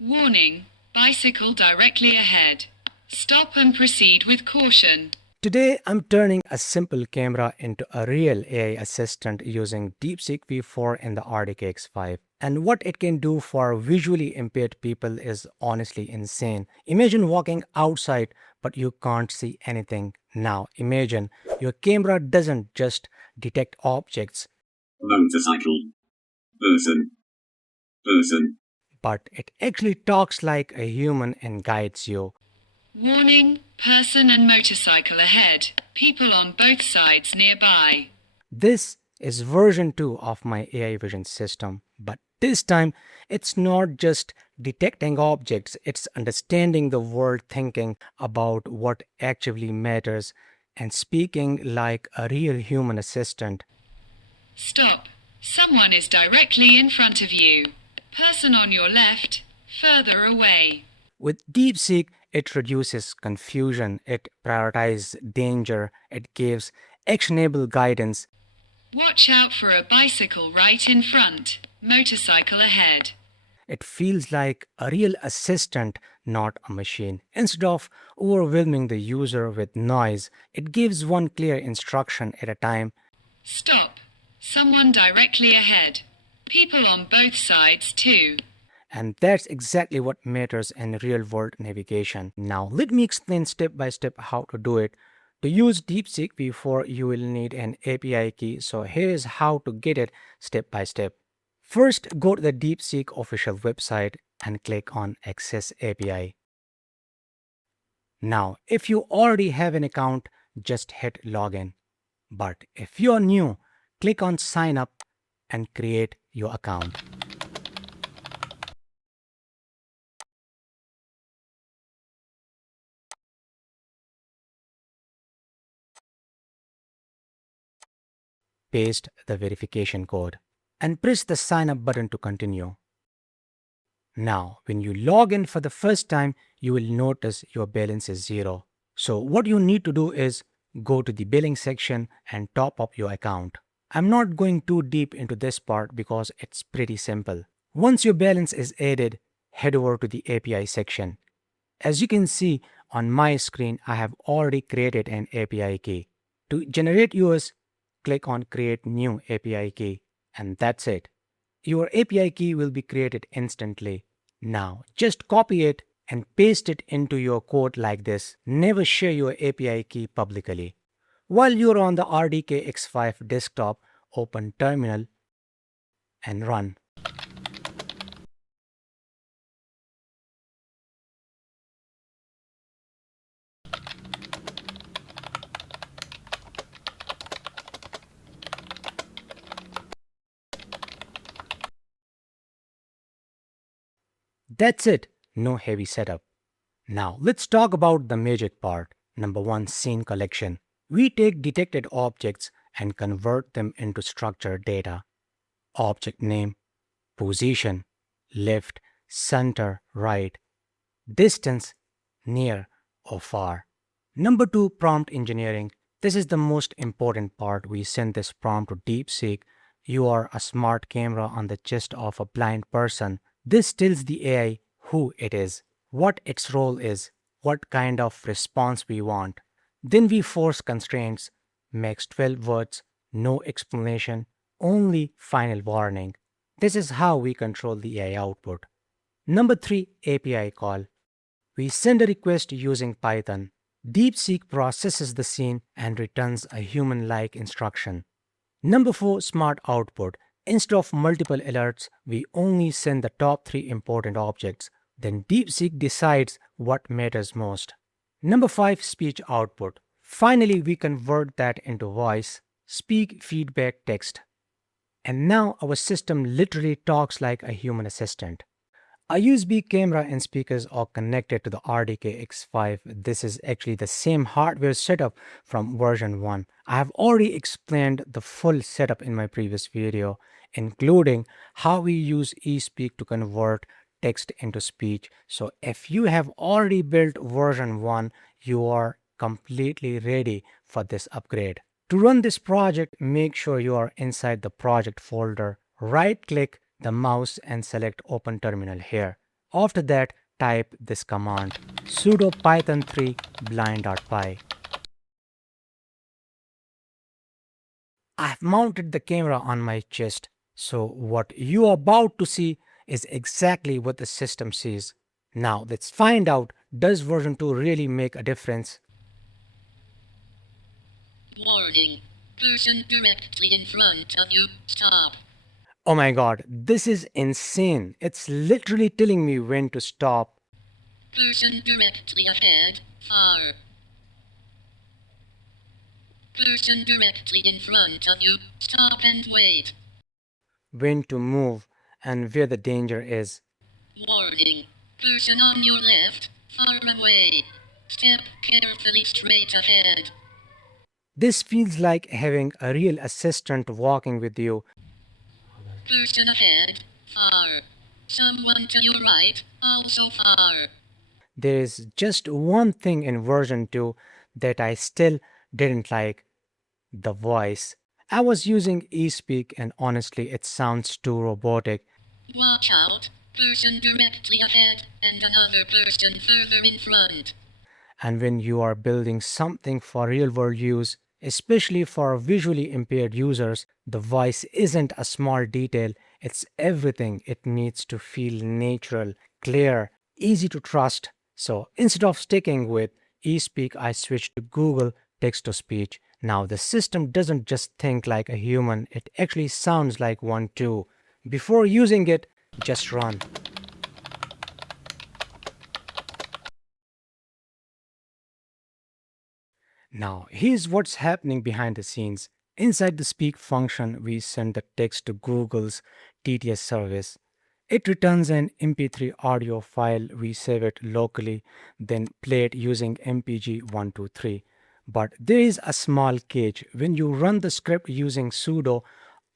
Warning, bicycle directly ahead. Stop and proceed with caution. Today, I'm turning a simple camera into a real AI assistant using DeepSeek V4 in the RDK X5. And what it can do for visually impaired people is honestly insane. Imagine walking outside, but you can't see anything. Now, imagine your camera doesn't just detect objects, motorcycle, person, but it actually talks like a human and guides you. Warning, person and motorcycle ahead. People on both sides nearby. This is version 2 of my AI vision system, but this time it's not just detecting objects, it's understanding the world, thinking about what actually matters, and speaking like a real human assistant. Stop. Someone is directly in front of you. Person on your left, further away. With DeepSeek, it reduces confusion, it prioritizes danger, it gives actionable guidance. Watch out for a bicycle right in front. Motorcycle ahead. It feels like a real assistant, not a machine. Instead of overwhelming the user with noise, it gives one clear instruction at a time. Stop. Someone directly ahead. People on both sides too. And that's exactly what matters in real-world navigation. Now, let me explain step by step how to do it. To use DeepSeek V4, you will need an API key. So here is how to get it step by step. First, go to the DeepSeek official website and click on Access API. Now, if you already have an account, just hit Login. But if you are new, click on Sign Up and create your account. Paste the verification code and press the Sign Up button to continue. Now, when you log in for the first time, you will notice your balance is 0. So what you need to do is go to the billing section and top up your account. I'm not going too deep into this part because it's pretty simple. Once your balance is added, head over to the API section. As you can see on my screen, I have already created an API key. To generate yours, click on Create New API Key, and that's it. Your API key will be created instantly. Now, just copy it and paste it into your code like this. Never share your API key publicly. While you're on the RDK X5 desktop, open Terminal and run. That's it, no heavy setup. Now let's talk about the magic part. Number 1, scene collection. We take detected objects and convert them into structured data. Object name, position, left, center, right, distance, near or far. Number 2, prompt engineering. This is the most important part. We send this prompt to DeepSeek. You are a smart camera on the chest of a blind person. This tells the AI who it is, what its role is, what kind of response we want. Then we force constraints, max 12 words, no explanation, only final warning. This is how we control the AI output. Number 3, API call. We send a request using Python. DeepSeek processes the scene and returns a human-like instruction. Number 4, smart output. Instead of multiple alerts, we only send the top 3 important objects. Then DeepSeek decides what matters most. Number 5, speech output. Finally, we convert that into voice, speak feedback text. And now our system literally talks like a human assistant. A USB camera and speakers are connected to the RDK X5. This is actually the same hardware setup from version 1. I have already explained the full setup in my previous video, including how we use eSpeak to convert text into speech. So if you have already built version 1, you are completely ready for this upgrade. To run this project, make sure you are inside the project folder. Right-click the mouse and select Open Terminal here. After that, type this command sudo python3 blind.py. I've mounted the camera on my chest, so what you are about to see is exactly what the system sees. Now let's find out, does version 2 really make a difference? Warning. Person directly in front of you. Stop. Oh my god, this is insane. It's literally telling me when to stop. Person directly ahead. Far. Person directly in front of you. Stop and wait. When to move, and where the danger is. Warning. Person on your left. Far away. Step carefully straight ahead. This feels like having a real assistant walking with you. Person ahead. Far. Someone to your right. Also far. There is just one thing in version 2 that I still didn't like: the voice. I was using eSpeak and honestly it sounds too robotic. Watch out. Person directly ahead and another person further in front. And when you are building something for real world use, especially for visually impaired users, the voice isn't a small detail, it's everything. It needs to feel natural, clear, easy to trust. So instead of sticking with eSpeak, I switched to Google text to speech. Now the system doesn't just think like a human, it actually sounds like one too. Before using it, just run. Now, here's what's happening behind the scenes. Inside the speak function, we send the text to Google's TTS service. It returns an MP3 audio file. We save it locally, then play it using MPG123. But there is a small catch. When you run the script using sudo,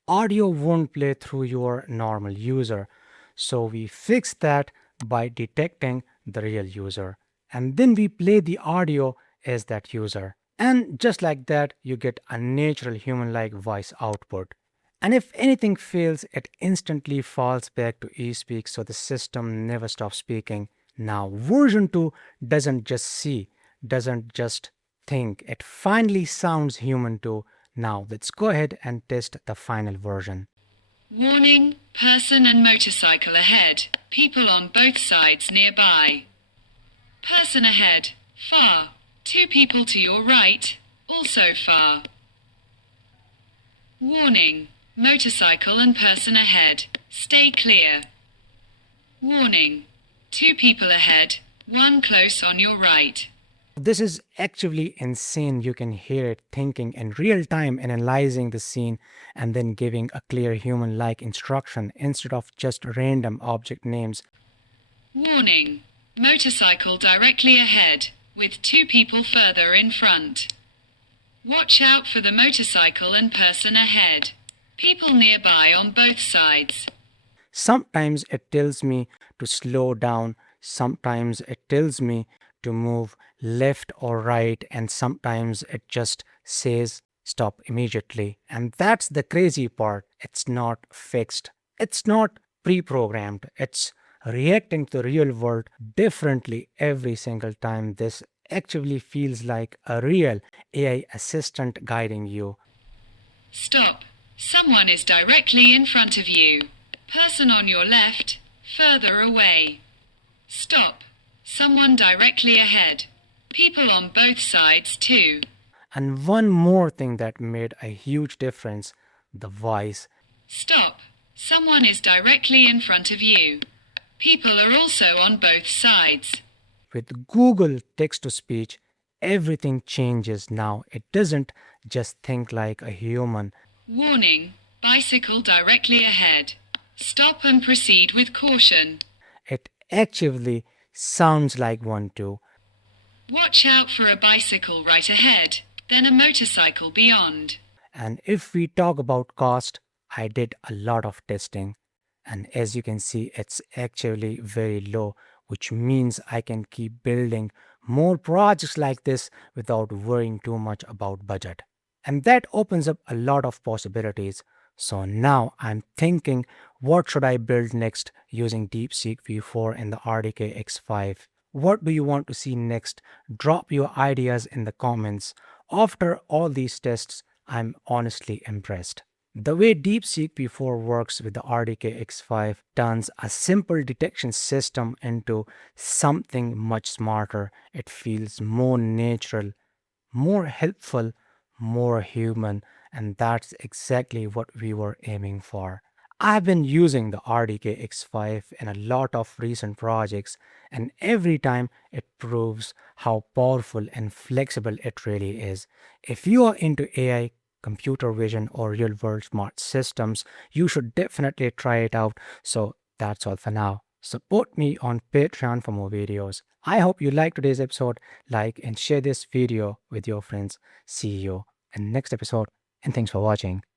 audio won't play through your normal user. So we fix that by detecting the real user. And then we play the audio as that user. And just like that, you get a natural human-like voice output. And if anything fails, it instantly falls back to eSpeak, so the system never stops speaking. Now, version 2 doesn't just see, doesn't just think. It finally sounds human too. Now, let's go ahead and test the final version. Warning, person and motorcycle ahead. People on both sides nearby. Person ahead, far. 2 people to your right, also far. Warning, motorcycle and person ahead. Stay clear. Warning, 2 people ahead, 1 close on your right. This is actually insane. You can hear it thinking in real time, analyzing the scene, and then giving a clear human-like instruction instead of just random object names. Warning, motorcycle directly ahead, with 2 people further in front. Watch out for the motorcycle and person ahead. People nearby on both sides. Sometimes it tells me to slow down, sometimes it tells me to move left or right, and sometimes it just says stop immediately. And that's the crazy part. It's not fixed. It's not pre-programmed. It's reacting to the real world differently every single time. This actually feels like a real AI assistant guiding you. Stop. Someone is directly in front of you. Person on your left, further away. Stop. Someone directly ahead. People on both sides too. And one more thing that made a huge difference: the voice. Stop. Someone is directly in front of you. People are also on both sides. With Google text to speech, everything changes now. It doesn't just think like a human. Warning, bicycle directly ahead. Stop and proceed with caution. It actually sounds like one too. Watch out for a bicycle right ahead, then a motorcycle beyond. And if we talk about cost, I did a lot of testing. And as you can see, it's actually very low, which means I can keep building more projects like this without worrying too much about budget. And that opens up a lot of possibilities. So now I'm thinking, what should I build next using DeepSeek V4 and the RDK X5? What do you want to see next? Drop your ideas in the comments. After all these tests, I'm honestly impressed. The way DeepSeek V4 works with the RDK X5 turns a simple detection system into something much smarter. It feels more natural, more helpful, more human, and that's exactly what we were aiming for. I've been using the RDK X5 in a lot of recent projects, and every time it proves how powerful and flexible it really is. If you are into AI, computer vision, or real world smart systems, you should definitely try it out. So that's all for now. Support me on Patreon for more videos. I hope you liked today's episode. Like and share this video with your friends. See you in the next episode, and thanks for watching.